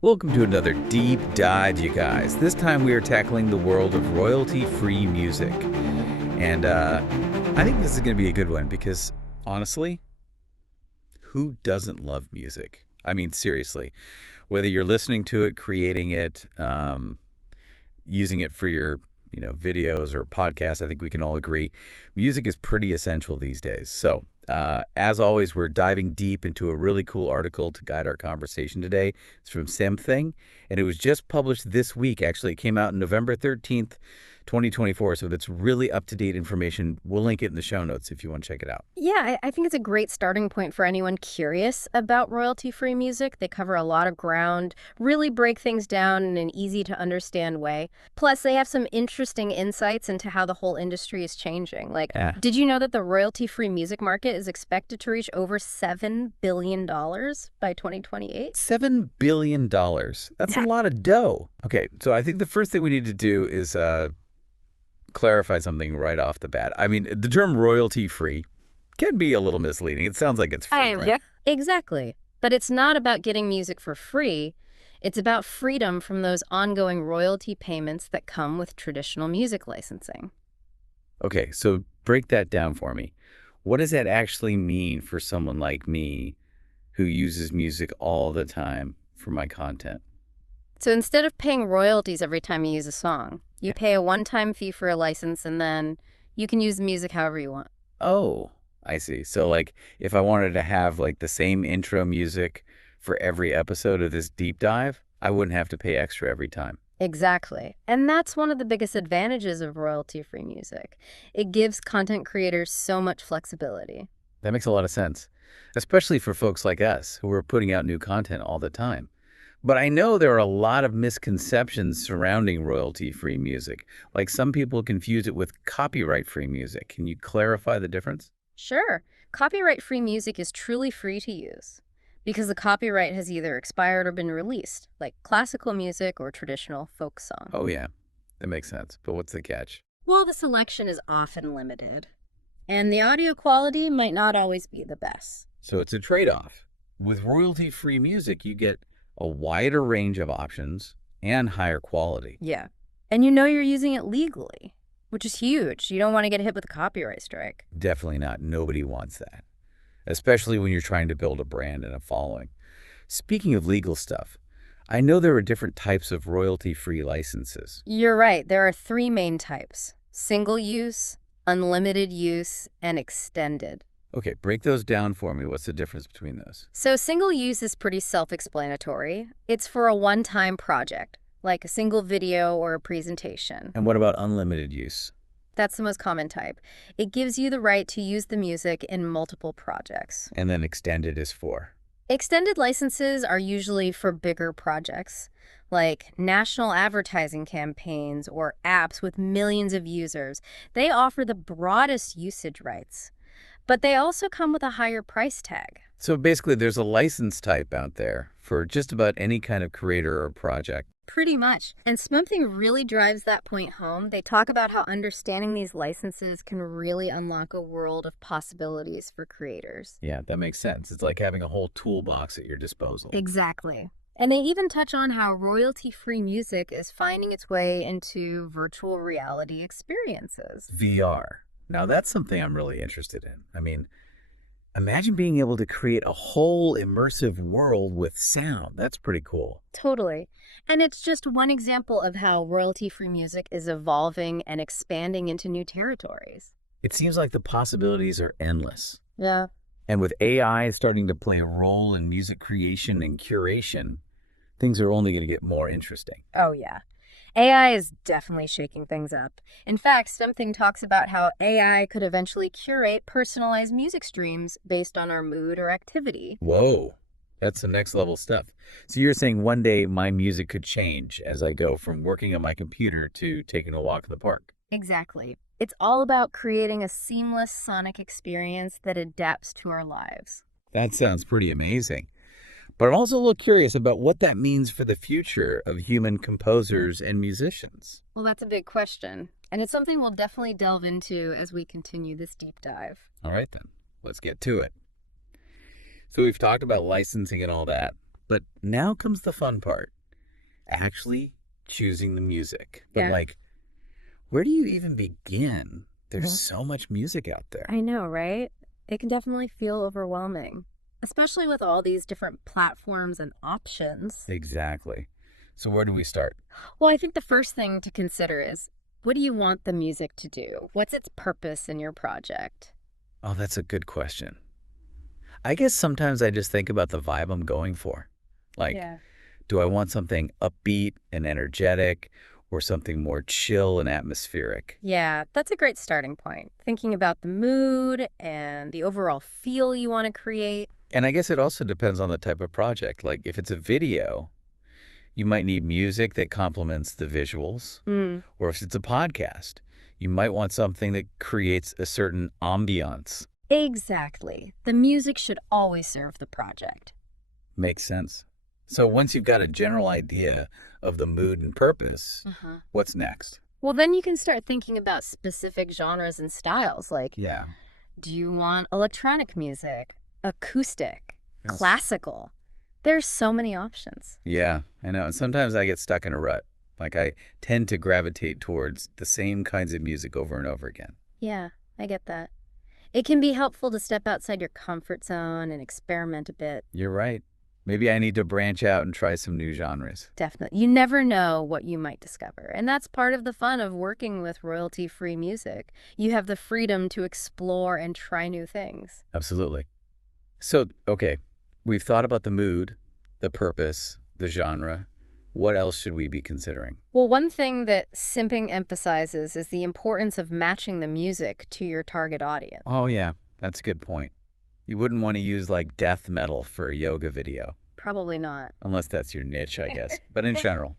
Welcome to another deep dive, you guys. This time we are tackling the world of royalty-free music. And I think this is going to be a good one because, honestly, who doesn't love music? I mean, seriously, whether you're listening to it, creating it, using it for your videos or podcasts, I think we can all agree music is pretty essential these days. So as always, we're diving deep into a really cool article to guide our conversation today. It's from Something, and it was just published this week. Actually, it came out on November 13th, 2024. So that's really up-to-date information. We'll link it in the show notes if you want to check it out. Yeah, I think it's a great starting point for anyone curious about royalty-free music. They cover a lot of ground, really break things down in an easy-to-understand way. Plus, they have some interesting insights into how the whole industry is changing. Yeah. Did you know that the royalty-free music market is expected to reach over $7 billion by 2028? $7 billion. That's a lot of dough. Okay, so I think the first thing we need to do is clarify something right off the bat. I mean, the term royalty-free can be a little misleading. It sounds like it's free, right? Yeah. Exactly. But it's not about getting music for free. It's about freedom from those ongoing royalty payments that come with traditional music licensing. Okay, so break that down for me. What does that actually mean for someone like me who uses music all the time for my content? So instead of paying royalties every time you use a song, you pay a one-time fee for a license, and then you can use the music however you want. Oh, I see. So like if I wanted to have like the same intro music for every episode of this deep dive, I wouldn't have to pay extra every time. Exactly. And that's one of the biggest advantages of royalty-free music. It gives content creators so much flexibility. That makes a lot of sense, especially for folks like us who are putting out new content all the time. But I know there are a lot of misconceptions surrounding royalty-free music. Like some people confuse it with copyright-free music. Can you clarify the difference? Sure, copyright-free music is truly free to use because the copyright has either expired or been released, like classical music or traditional folk song. Oh, yeah, that makes sense. But what's the catch? Well, the selection is often limited, and the audio quality might not always be the best. So it's a trade-off. With royalty-free music, you get a wider range of options and higher quality. Yeah. And you know you're using it legally, which is huge. You don't want to get hit with a copyright strike. Definitely not. Nobody wants that, especially when you're trying to build a brand and a following. Speaking of legal stuff, I know there are different types of royalty-free licenses. You're right. There are three main types: single use, unlimited use, and extended. Okay, break those down for me. What's the difference between those? So single use is pretty self-explanatory. It's for a one-time project, like a single video or a presentation. And what about unlimited use? That's the most common type. It gives you the right to use the music in multiple projects. And then extended is for? Extended licenses are usually for bigger projects, like national advertising campaigns or apps with millions of users. They offer the broadest usage rights, but they also come with a higher price tag. So basically, there's a license type out there for just about any kind of creator or project. Pretty much. And Something really drives that point home. They talk about how understanding these licenses can really unlock a world of possibilities for creators. Yeah, that makes sense. It's like having a whole toolbox at your disposal. Exactly. And they even touch on how royalty-free music is finding its way into virtual reality experiences. VR. Now, that's something I'm really interested in. I mean, imagine being able to create a whole immersive world with sound. That's pretty cool. Totally. And it's just one example of how royalty-free music is evolving and expanding into new territories. It seems like the possibilities are endless. Yeah. And with AI starting to play a role in music creation and curation, things are only going to get more interesting. Oh, yeah. AI is definitely shaking things up. In fact, Something talks about how AI could eventually curate personalized music streams based on our mood or activity. Whoa, that's the next level stuff. So you're saying one day my music could change as I go from working on my computer to taking a walk in the park? Exactly. It's all about creating a seamless sonic experience that adapts to our lives. That sounds pretty amazing. But I'm also a little curious about what that means for the future of human composers and musicians. Well, that's a big question, and it's something we'll definitely delve into as we continue this deep dive. All right, then, let's get to it. So we've talked about licensing and all that. But now comes the fun part, actually choosing the music. But Yeah. where do you even begin? There's Mhm. so much music out there. I know, right? It can definitely feel overwhelming, especially with all these different platforms and options. Exactly. So where do we start? Well, I think the first thing to consider is, what do you want the music to do? What's its purpose in your project? Oh, that's a good question. I guess sometimes I just think about the vibe I'm going for. Like, Yeah. do I want something upbeat and energetic or something more chill and atmospheric? Yeah, that's a great starting point. Thinking about the mood and the overall feel you want to create. And I guess it also depends on the type of project. Like, if it's a video, you might need music that complements the visuals. Mm, Or if it's a podcast, you might want something that creates a certain ambiance. exactly. The music should always serve the project. Makes sense. So once you've got a general idea of the mood and purpose, Uh-huh. what's next? Well, then you can start thinking about specific genres and styles. Like, Yeah. do you want electronic music, acoustic, Yes. classical? There's so many options. Yeah, I know. And sometimes I get stuck in a rut. Like I tend to gravitate towards the same kinds of music over and over again. Yeah, I get that. It can be helpful to step outside your comfort zone and experiment a bit. You're right. Maybe I need to branch out and try some new genres. Definitely. You never know what you might discover. And that's part of the fun of working with royalty-free music. You have the freedom to explore and try new things. Absolutely. So, okay, we've thought about the mood, the purpose, the genre. What else should we be considering? Well, one thing that simping emphasizes is the importance of matching the music to your target audience. Oh, yeah, that's a good point. You wouldn't want to use like death metal for a yoga video, Probably not. unless that's your niche, I guess. But in general,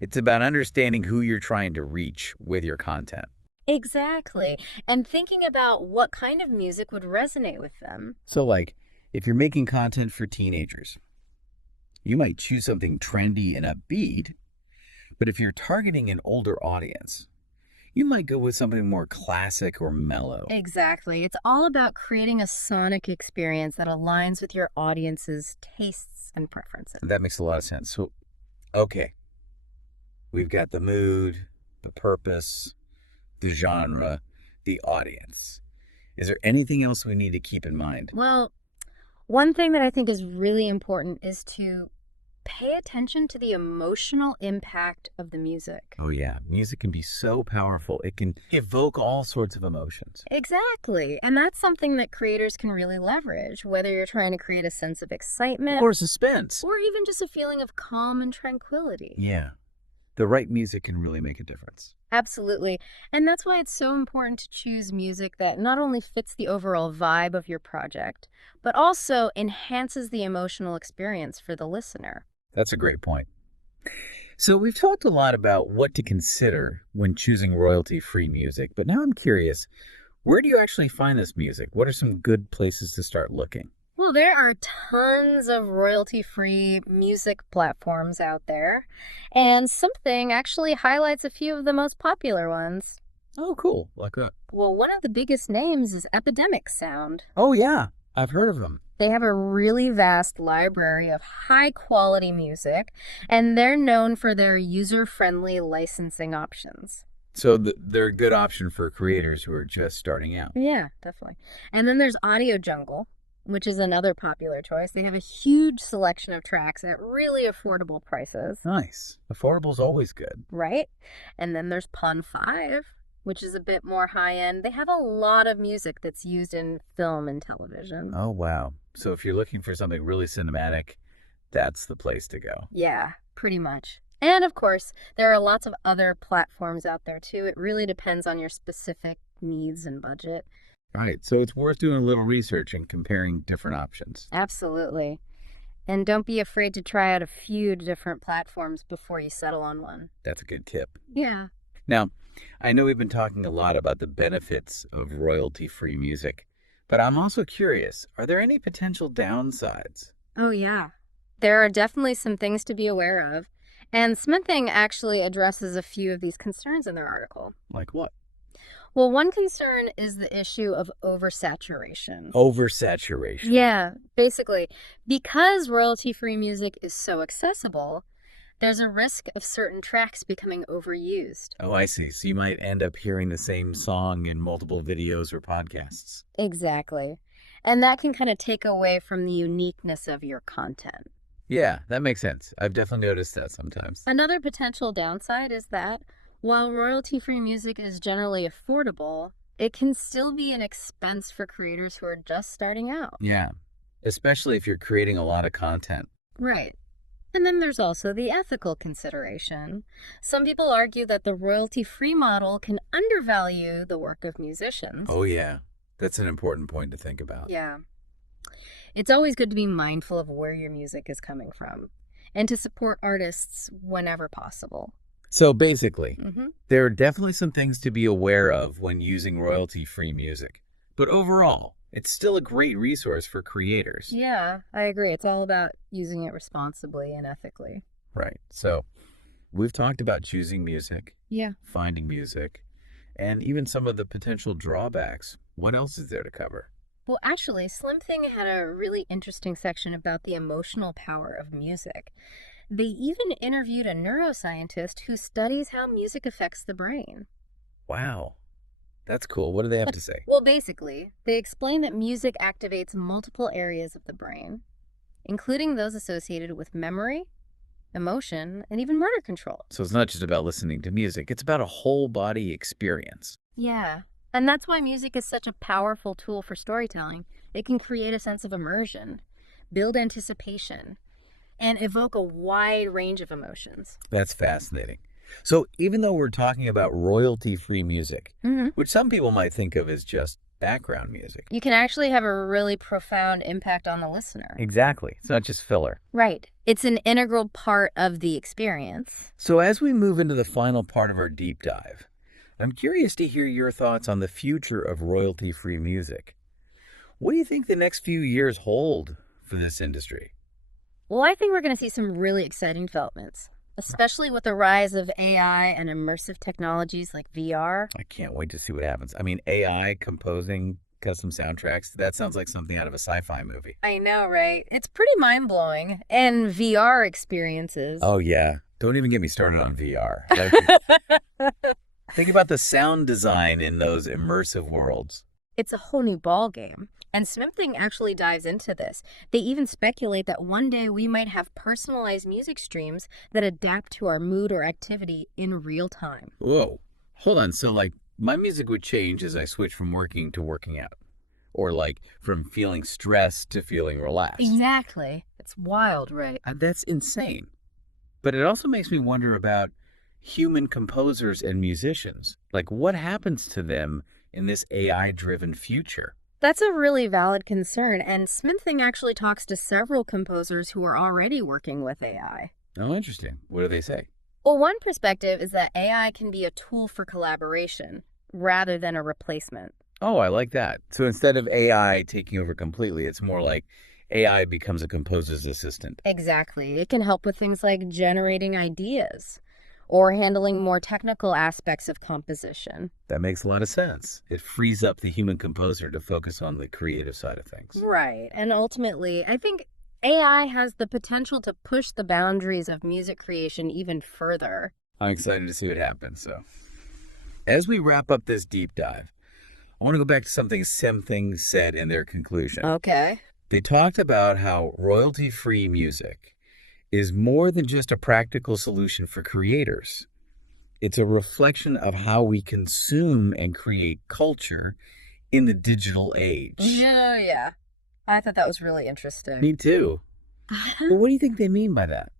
it's about understanding who you're trying to reach with your content. Exactly. And thinking about what kind of music would resonate with them. So, like, if you're making content for teenagers, you might choose something trendy and upbeat, but if you're targeting an older audience, you might go with something more classic or mellow. Exactly. It's all about creating a sonic experience that aligns with your audience's tastes and preferences. That makes a lot of sense. So, okay, we've got the mood, the purpose, the genre, the audience. Is there anything else we need to keep in mind? Well, one thing that I think is really important is to pay attention to the emotional impact of the music. Oh, yeah. Music can be so powerful. It can evoke all sorts of emotions. Exactly. And that's something that creators can really leverage, whether you're trying to create a sense of excitement Or suspense. or even just a feeling of calm and tranquility. Yeah. The right music can really make a difference. Absolutely. And that's why it's so important to choose music that not only fits the overall vibe of your project, but also enhances the emotional experience for the listener. That's a great point. So we've talked a lot about what to consider when choosing royalty-free music, but now I'm curious, where do you actually find this music? What are some good places to start looking? Well, there are tons of royalty-free music platforms out there, and something actually highlights a few of the most popular ones. Oh, cool. Like that. Well, one of the biggest names is Epidemic Sound. Oh, yeah. I've heard of them. They have a really vast library of high-quality music, and they're known for their user-friendly licensing options. So they're a good option for creators who are just starting out. Yeah, definitely. And then there's Audio Jungle, which is another popular choice. They have a huge selection of tracks at really affordable prices. Nice. Affordable's always good. Right? And then there's Pun 5, which is a bit more high-end. They have a lot of music that's used in film and television. Oh, wow. So if you're looking for something really cinematic, that's the place to go. Yeah, pretty much. And of course, there are lots of other platforms out there too. It really depends on your specific needs and budget. Right. So it's worth doing a little research and comparing different options. Absolutely. And don't be afraid to try out a few different platforms before you settle on one. That's a good tip. Yeah. Now, I know we've been talking a lot about the benefits of royalty-free music, but I'm also curious, are there any potential downsides? Oh, yeah. There are definitely some things to be aware of. And Smithing actually addresses a few of these concerns in their article. Like what? Well, one concern is the issue of oversaturation. Oversaturation. Yeah, basically, because royalty-free music is so accessible, there's a risk of certain tracks becoming overused. Oh, I see. So you might end up hearing the same song in multiple videos or podcasts. Exactly. And that can kind of take away from the uniqueness of your content. Yeah, that makes sense. I've definitely noticed that sometimes. Another potential downside is that while royalty-free music is generally affordable, it can still be an expense for creators who are just starting out. Yeah, especially if you're creating a lot of content. Right. And then there's also the ethical consideration. Some people argue that the royalty-free model can undervalue the work of musicians. Oh, yeah. That's an important point to think about. Yeah. It's always good to be mindful of where your music is coming from and to support artists whenever possible. So basically, Mm-hmm. there are definitely some things to be aware of when using royalty-free music. But overall, it's still a great resource for creators. Yeah, I agree. It's all about using it responsibly and ethically. Right. So we've talked about choosing music, Yeah. finding music, and even some of the potential drawbacks. What else is there to cover? Well, actually, Slim Thing had a really interesting section about the emotional power of music. They even interviewed a neuroscientist who studies how music affects the brain. Wow. That's cool. What do they have to say? Well, basically, they explain that music activates multiple areas of the brain, including those associated with memory, emotion, and even motor control. So it's not just about listening to music, it's about a whole body experience. Yeah. And that's why music is such a powerful tool for storytelling. It can create a sense of immersion, build anticipation, and evoke a wide range of emotions. That's fascinating. So even though we're talking about royalty-free music, Mm-hmm. which some people might think of as just background music. You can actually have a really profound impact on the listener. Exactly. It's not just filler. Right. It's an integral part of the experience. So as we move into the final part of our deep dive, I'm curious to hear your thoughts on the future of royalty-free music. What do you think the next few years hold for this industry? Well, I think we're going to see some really exciting developments, especially with the rise of AI and immersive technologies like VR. I can't wait to see what happens. I mean, AI composing custom soundtracks, that sounds like something out of a sci-fi movie. I know, right? It's pretty mind-blowing. And VR experiences. Oh, yeah. Don't even get me started on VR. Think about the sound design in those immersive worlds. It's a whole new ballgame. And Smithing actually dives into this. They even speculate that one day we might have personalized music streams that adapt to our mood or activity in real time. Whoa. Hold on. So, like, my music would change as I switch from working to working out. Or, like, from feeling stressed to feeling relaxed. Exactly. It's wild, right? That's insane. But it also makes me wonder about human composers and musicians. Like, what happens to them in this AI-driven future? That's a really valid concern, and Smithing actually talks to several composers who are already working with AI. Oh, interesting. What do they say? Well, one perspective is that AI can be a tool for collaboration rather than a replacement. Oh, I like that. So instead of AI taking over completely, it's more like AI becomes a composer's assistant. Exactly. It can help with things like generating ideas or handling more technical aspects of composition. That makes a lot of sense. It frees up the human composer to focus on the creative side of things. Right. And ultimately, I think AI has the potential to push the boundaries of music creation even further. I'm excited to see what happens. So, as we wrap up this deep dive, I want to go back to something Something said in their conclusion. Okay. They talked about how royalty-free music is more than just a practical solution for creators. It's a reflection of how we consume and create culture in the digital age. Yeah. I thought that was really interesting. Me too. Well, what do you think they mean by that?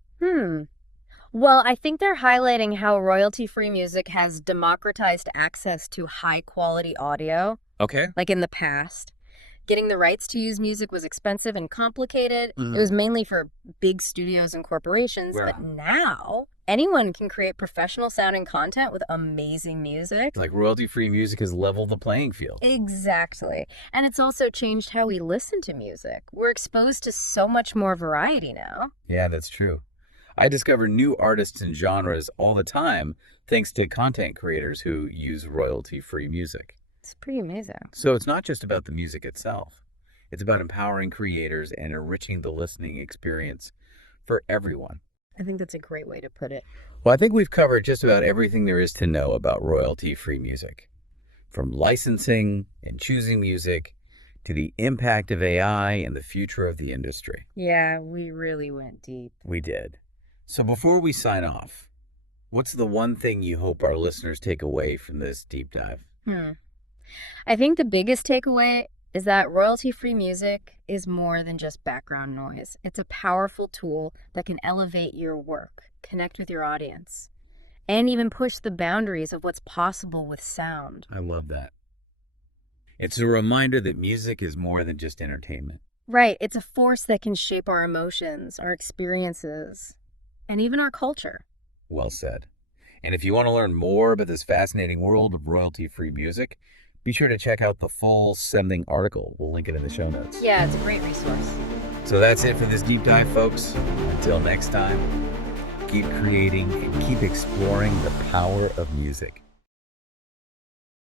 Well, I think they're highlighting how royalty-free music has democratized access to high-quality audio, Okay. like in the past. Getting the rights to use music was expensive and complicated. Mhm. It was mainly for big studios and corporations, Yeah. but now anyone can create professional-sounding content with amazing music. Like royalty-free music has leveled the playing field. Exactly. And it's also changed how we listen to music. We're exposed to so much more variety now. Yeah, that's true. I discover new artists and genres all the time thanks to content creators who use royalty-free music. It's pretty amazing. So it's not just about the music itself. It's about empowering creators and enriching the listening experience for everyone. I think that's a great way to put it. Well, I think we've covered just about everything there is to know about royalty-free music. From licensing and choosing music to the impact of AI and the future of the industry. Yeah, we really went deep. We did. So before we sign off, what's the one thing you hope our listeners take away from this deep dive? I think the biggest takeaway is that royalty-free music is more than just background noise. It's a powerful tool that can elevate your work, connect with your audience, and even push the boundaries of what's possible with sound. I love that. It's a reminder that music is more than just entertainment. Right, it's a force that can shape our emotions, our experiences, and even our culture. Well said. And if you want to learn more about this fascinating world of royalty-free music, be sure to check out the full Something article. We'll link it in the show notes. Yeah, it's a great resource. So that's it for this deep dive, folks. Until next time, keep creating and keep exploring the power of music.